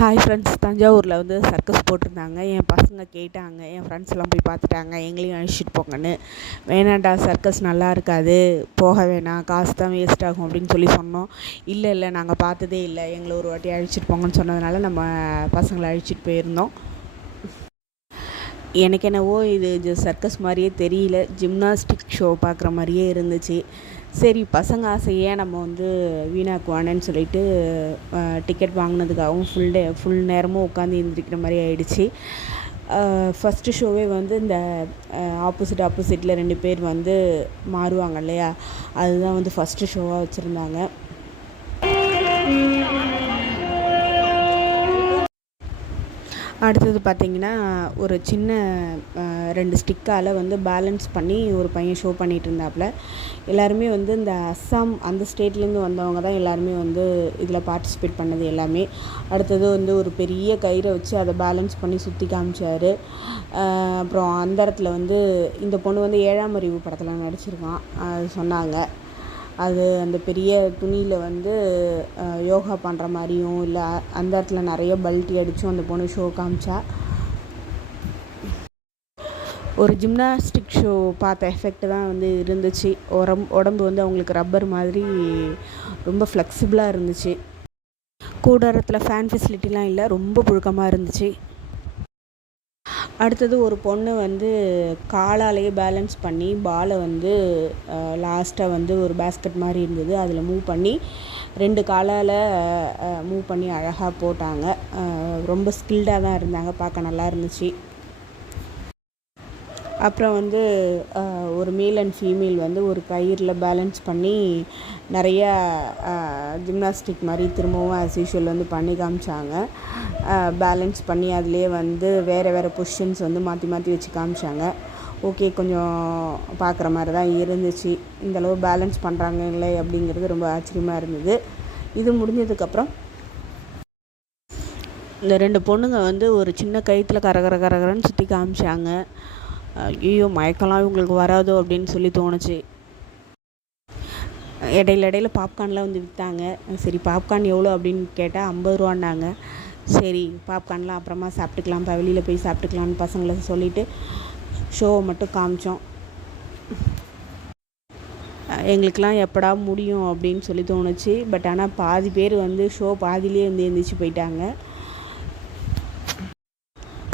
Hi friends தஞ்சாவூரில் வந்து circus போட்டிருந்தாங்க. என் பசங்க கேட்டாங்க. என் ஃப்ரெண்ட்ஸ்லாம் போய் பார்த்துட்டாங்க. எங்களையும் அழைச்சிட்டு போங்கன்னு. வேணாண்டா சர்க்கஸ் நல்லா இருக்காது. போக வேணாம். காசு தான் வேஸ்ட் ஆகும் அப்படின்னு சொல்லி சொன்னோம். இல்லை இல்லை நாங்கள் பார்த்ததே இல்லை. எங்களை ஒரு வாட்டி அழைச்சிட்டு போங்கன்னு சொன்னதுனால நம்ம பசங்களை அழைச்சிட்டு போயிருந்தோம். எனக்கு என்னவோ இது சர்க்கஸ் மாதிரியே தெரியல. ஜிம்னாஸ்டிக் ஷோ பார்க்குற மாதிரியே இருந்துச்சு. சரி பசங்க ஆசையே நம்ம வந்து வீணாக்குவானேன்னு சொல்லிட்டு டிக்கெட் வாங்கினதுக்காகவும் ஃபுல் டே ஃபுல் நேரமும் உட்காந்து எழுந்திரிக்கிற மாதிரி ஆயிடுச்சு. ஃபஸ்ட்டு ஷோவே வந்து இந்த ஆப்போசிட் ஆப்போசிட்டில் ரெண்டு பேர் வந்து மாறுவாங்க இல்லையா? அதுதான் வந்து ஃபஸ்ட்டு ஷோவாக வச்சுருந்தாங்க. அடுத்தது பார்த்திங்கன்னா ஒரு சின்ன ரெண்டு ஸ்டிக்கால் வந்து பேலன்ஸ் பண்ணி ஒரு பையன் ஷோ பண்ணிகிட்டு இருந்தாப்புல. எல்லாருமே வந்து இந்த அஸ்ஸாம் அந்த ஸ்டேட்லேருந்து வந்தவங்க தான் எல்லாருமே வந்து இதில் பார்ட்டிசிபேட் பண்ணது எல்லாமே. அடுத்தது வந்து ஒரு பெரிய கயிறை வச்சு அதை பேலன்ஸ் பண்ணி சுற்றி காமிச்சார். அப்புறம் அந்த இடத்துல வந்து இந்த பொண்ணு வந்து ஏழாம் அறிவு படத்தில் நடிச்சிருக்கான். சொன்னாங்க. அது அந்த பெரிய துணியில் வந்து யோகா பண்ணுற மாதிரியும் இல்லை அந்த இடத்துல நிறைய பல்ட்டி அடித்தும் அந்த பொண்ணு ஷோ காமிச்சா. ஒரு ஜிம்னாஸ்டிக் ஷோ பார்த்த எஃபெக்ட் தான் வந்து இருந்துச்சு. உரம் உடம்பு வந்து அவங்களுக்கு ரப்பர் மாதிரி ரொம்ப ஃப்ளெக்சிபிளாக இருந்துச்சு. கூடாரத்தில் ஃபேன் ஃபெசிலிட்டிலாம் இல்லை ரொம்ப புழுக்கமாக இருந்துச்சு. அடுத்தது ஒரு பொண்ணு வந்து காலாலேயே பேலன்ஸ் பண்ணி பாலை வந்து லாஸ்ட்டாக வந்து ஒரு பேஸ்கெட் மாதிரி இருந்தது. அதில் மூவ் பண்ணி ரெண்டு காலால் மூவ் பண்ணி அழகாக போட்டாங்க. ரொம்ப ஸ்கில்டாக தான் இருந்தாங்க. பார்க்க நல்லா இருந்துச்சு. அப்புறம் வந்து ஒரு மேல் அண்ட் ஃபீமேல் வந்து ஒரு கயிறில் பேலன்ஸ் பண்ணி நிறையா ஜிம்னாஸ்டிக் மாதிரி திரும்பவும் ஆஸ் யூஷுவல் வந்து பண்ணி காமிச்சாங்க. பேலன்ஸ் பண்ணி அதிலே வந்து வேறு வேறு பொசிஷன்ஸ் வந்து மாற்றி மாற்றி வச்சு காமிச்சாங்க. ஓகே கொஞ்சம் பார்க்குற மாதிரி தான் இருந்துச்சு இந்தளவு பேலன்ஸ் பண்ணுறாங்களே அப்படிங்கிறது ரொம்ப ஆச்சரியமாக இருந்தது. இது முடிஞ்சதுக்கப்புறம் இந்த ரெண்டு பொண்ணுங்க வந்து ஒரு சின்ன கயிற்றுல கரகர கரகரன்னு சுற்றி காமிச்சாங்க. ஐயோ மயக்கம்லாம் இவங்களுக்கு வராதோ அப்படின்னு சொல்லி தோணுச்சு. இடையில இடையில பாப்கார்ன்லாம் வந்து விற்றாங்க சரி பாப்கார்ன் எவ்வளோ அப்படின்னு கேட்டால் ஐம்பது ரூபான்னாங்க. சரி பாப்கார்ன்லாம் அப்புறமா சாப்பிட்டுக்கலாம்ப்பா வெளியில் போய் சாப்பிட்டுக்கலாம்னு பசங்களை சொல்லிவிட்டு ஷோவை மட்டும் காமிச்சோம். எங்களுக்கெலாம் எப்படா முடியும் அப்படின்னு சொல்லி தோணுச்சு. பட் ஆனால் பாதி பேர் வந்து ஷோ பாதியிலே வந்து எழுந்திரிச்சு போயிட்டாங்க.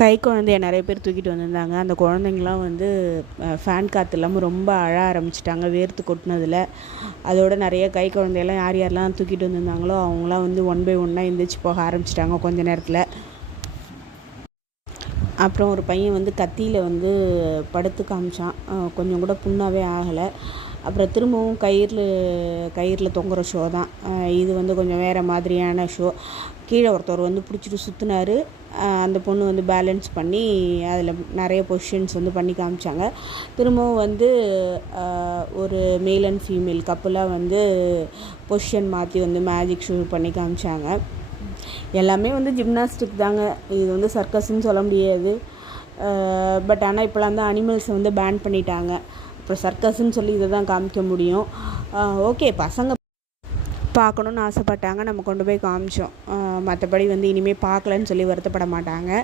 கை குழந்தைய நிறைய பேர் தூக்கிட்டு வந்திருந்தாங்க. அந்த குழந்தைங்களாம் வந்து ஃபேன் காற்று இல்லாமல் ரொம்ப அழ ஆரம்பிச்சிட்டாங்க வேர்த்து கொட்டினதில். அதோட நிறைய கை குழந்தையெல்லாம் யார் யாரெல்லாம் தூக்கிட்டு வந்திருந்தாங்களோ அவங்களாம் வந்து ஒன் பை ஒன்னாக எந்திரிச்சு போக ஆரம்பிச்சிட்டாங்க கொஞ்ச நேரத்தில். அப்புறம் ஒரு பையன் வந்து கத்தியில் வந்து படுத்து காமிச்சான். கொஞ்சம் கூட புண்ணாகவே ஆகலை. அப்புறம் திரும்பவும் கயிறில் கயிறில் தொங்குற ஷோ தான். இது வந்து கொஞ்சம் வேறு மாதிரியான ஷோ கீழே ஒருத்தர் வந்து பிடிச்சிட்டு சுற்றினாரு அந்த பொண்ணு வந்து பேலன்ஸ் பண்ணி அதில் நிறைய பொசிஷன்ஸ் வந்து பண்ணி காமிச்சாங்க. திரும்பவும் வந்து ஒரு மேல் அண்ட் ஃபீமேல் கப்புலாக வந்து பொசிஷன் மாற்றி வந்து மேஜிக் ஷோ பண்ணி காமிச்சாங்க. எல்லாமே வந்து ஜிம்னாஸ்டிக் தாங்க. இது வந்து சர்க்கஸ்ன்னு சொல்ல முடியாது. பட் ஆனால் இப்போலாம் தான் அனிமல்ஸை வந்து பேன் பண்ணிட்டாங்க. அப்புறம் சர்க்கஸ்ன்னு சொல்லி இதை தான் காமிக்க முடியும். ஓகே பசங்க பார்க்கணுன்னு ஆசைப்பட்டாங்க. நம்ம கொண்டு போய் காமிச்சோம். மற்றபடி வந்து இனிமேல் பார்க்கலன்னு சொல்லி வருத்தப்பட மாட்டாங்க.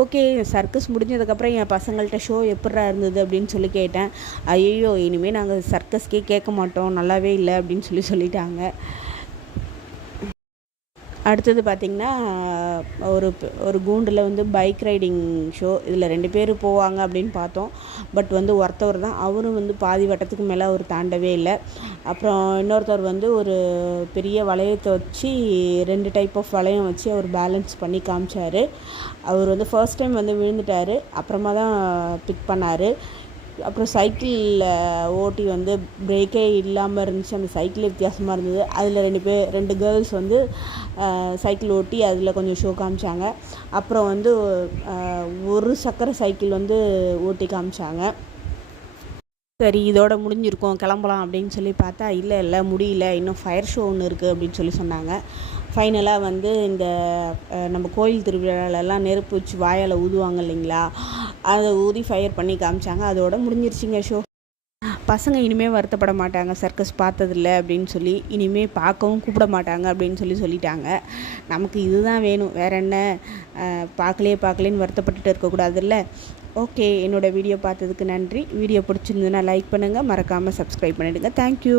ஓகே சர்க்கஸ் முடிஞ்சதுக்கப்புறம் என் பசங்கள்கிட்ட ஷோ எப்படா இருந்தது அப்படின்னு சொல்லி கேட்டேன். ஐயோ இனிமேல் நாங்கள் சர்க்கஸ்க்கே கேட்க மாட்டோம். நல்லாவே இல்லை அப்படின்னு சொல்லி சொல்லிட்டாங்க. அடுத்தது பார்த்திங்கன்னா ஒரு ஒரு கூண்டில் வந்து பைக் ரைடிங் ஷோ இதில் ரெண்டு பேர் போவாங்க அப்படின்னு பார்த்தோம். பட் வந்து ஒருத்தவர் தான். அவரும் வந்து பாதி வட்டத்துக்கு மேலே அவர் தாண்டவே இல்லை. அப்புறம் இன்னொருத்தர் வந்து ஒரு பெரிய வளையத்தை வச்சு ரெண்டு டைப் ஆஃப் வளையம் வச்சு அவர் பேலன்ஸ் பண்ணி காமிச்சார். அவர் வந்து ஃபர்ஸ்ட் டைம் வந்து விழுந்துட்டார். அப்புறமா தான் பிக் பண்ணார். அப்புறம் சைக்கிளில் ஓட்டி வந்து பிரேக்கே இல்லாமல் இருந்துச்சு. அந்த சைக்கிளே வித்தியாசமாக இருந்தது. அதில் ரெண்டு பேர் ரெண்டு கேர்ள்ஸ் வந்து சைக்கிள் ஓட்டி அதில் கொஞ்சம் ஷோ காமிச்சாங்க. அப்புறம் வந்து ஒரு சக்கர சைக்கிள் வந்து ஓட்டி காமிச்சாங்க. சரி இதோட முடிஞ்சிருக்கோம் கிளம்பலாம் அப்படின்னு சொல்லி பார்த்தா இல்லை இல்லை முடியல இன்னும் ஃபயர் ஷோ ஒன்று இருக்குது அப்படின்னு சொல்லி சொன்னாங்க. ஃபைனலாக வந்து இந்த நம்ம கோயில் திருவிழாலெல்லாம் நெருப்பு வச்சு வாயால் ஊதுவாங்க இல்லைங்களா? அதை ஊதி ஃபயர் பண்ணி காமிச்சாங்க. அதோட முடிஞ்சிருச்சுங்க ஷோ பசங்க இனிமேல் வருத்தப்பட மாட்டாங்க. சர்க்கஸ் பார்த்ததில்ல அப்படின்னு சொல்லி இனிமேல் பார்க்கவும் கூப்பிட மாட்டாங்க அப்படின்னு சொல்லி சொல்லிட்டாங்க. நமக்கு இதுதான் வேணும். வேற என்ன? பார்க்கலையே பார்க்கலேன்னு வருத்தப்பட்டுட்டு இருக்கக்கூடாதுல்ல? ஓகே என்னோடய வீடியோ பார்த்ததுக்கு நன்றி. வீடியோ பிடிச்சிருந்ததுன்னா லைக் பண்ணுங்கள் மறக்காமல் சப்ஸ்கிரைப் பண்ணிவிடுங்க தேங்க்யூ